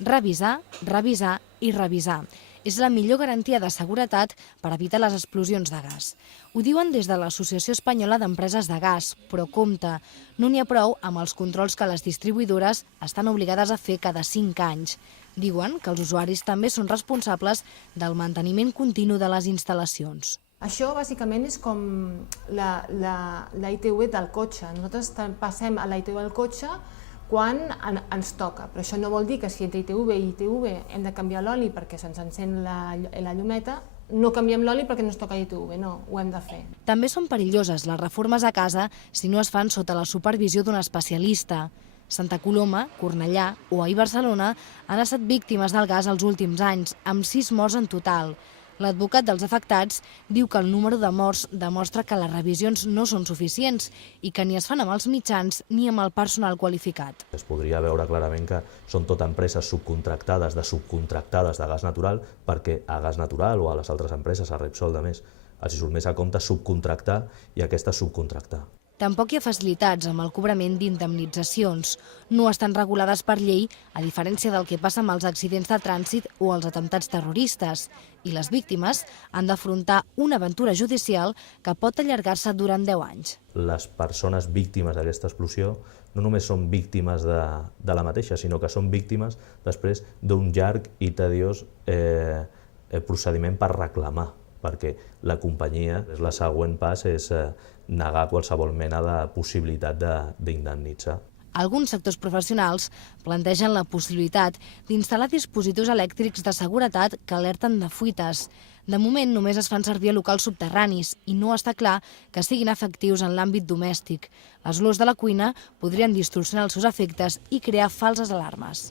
Revisar, revisar i revisar. És la millor garantia de seguretat per evitar les explosions de gas. Ho diuen des de l'Associació Espanyola d'Empreses de Gas, però compte, no n'hi ha prou amb els controls que les distribuïdores estan obligades a fer cada 5 anys. Diuen que els usuaris també són responsables del manteniment continu de les instal·lacions. Això bàsicament és com la ITV del cotxe. Nosaltres passem a la ITV del cotxe quan ens toca, però això no vol dir que si entre ITV i ITV hem de canviar l'oli perquè se'ns encén la llumeta, no canviem l'oli perquè no ens toca ITV, no, ho hem de fer. També són perilloses les reformes a casa si no es fan sota la supervisió d'un especialista. Santa Coloma, Cornellà o ahir Barcelona han estat víctimes del gas els últims anys, amb 6 morts en total. L'advocat dels afectats diu que el número de morts demostra que les revisions no són suficients i que ni es fan amb els mitjans ni amb el personal qualificat. Es podria veure clarament que són tot empreses subcontractades de gas natural perquè a Gas Natural o a les altres empreses, a Repsol de més, els surt més a compte subcontractar i aquesta subcontractar. Tampoc hi ha facilitats amb el cobrament d'indemnitzacions. No estan regulades per llei, a diferència del que passa amb els accidents de trànsit o els atemptats terroristes. I les víctimes han d'afrontar una aventura judicial que pot allargar-se durant 10 anys. Les persones víctimes d'aquesta explosió no només són víctimes de la mateixa, sinó que són víctimes després d'un llarg i tediós procediment per reclamar, perquè la companyia, la següent pas és negar qualsevol mena de possibilitat d'indemnitzar. Alguns sectors professionals plantegen la possibilitat d'instal·lar dispositius elèctrics de seguretat que alerten de fuites. De moment només es fan servir a locals subterranis i no està clar que siguin efectius en l'àmbit domèstic. Les olors de la cuina podrien distorsionar els seus efectes i crear falses alarmes.